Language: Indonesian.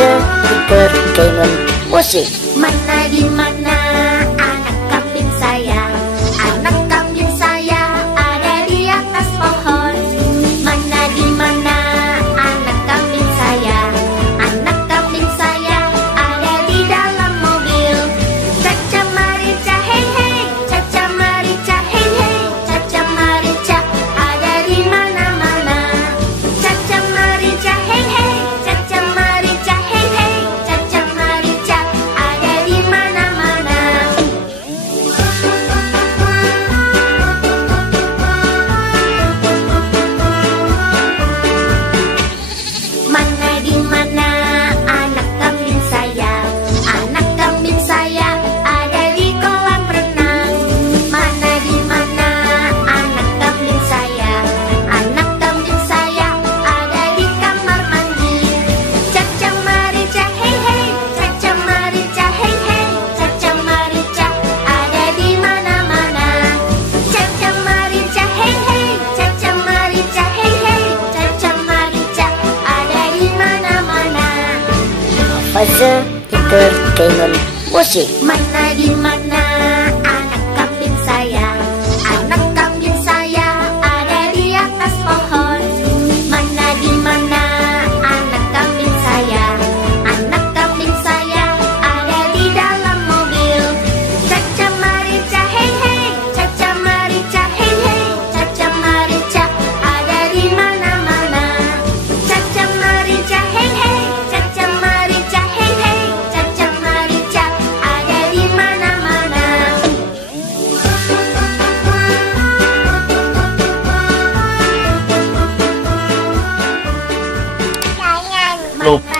Entertainment Musik. Mana di mana anak kambing saya? Anak kambing saya ada di atas pohon. Mana di mana anak kambing saya? Anak kambing saya ada di dalam mobil. Caca Marica hei hei, Caca Marica hei hei, Caca Marica ada di mana-mana. Caca Marica hei hei, Caca Marica hei hei, Caca Marica ada di mana-mana. Mana di mana anak kambing saya? Anak kambing saya ada di kolam renang. Mana di mana anak kambing saya? Anak kambing saya ada di kamar mandi. Caca Marica hei hei, Caca Marica hei hei, Caca Marica ada di mana-mana. Caca Marica hei hei, Caca Marica hei hei, Caca Marica ada di mana-mana. Fase Entertainment Musik. Mana di mana anak kambing saya? Anak kambing saya ada di atas pohon. Mana di mana anak kambing saya? Anak kambing saya ada di dalam mobil. Caca Marica hei hei, Caca Marica hei hei, Caca Marica ada di mana-mana. Caca Marica hei hei, Caca Marica hei hei, Caca Marica ada di mana-mana. Lupa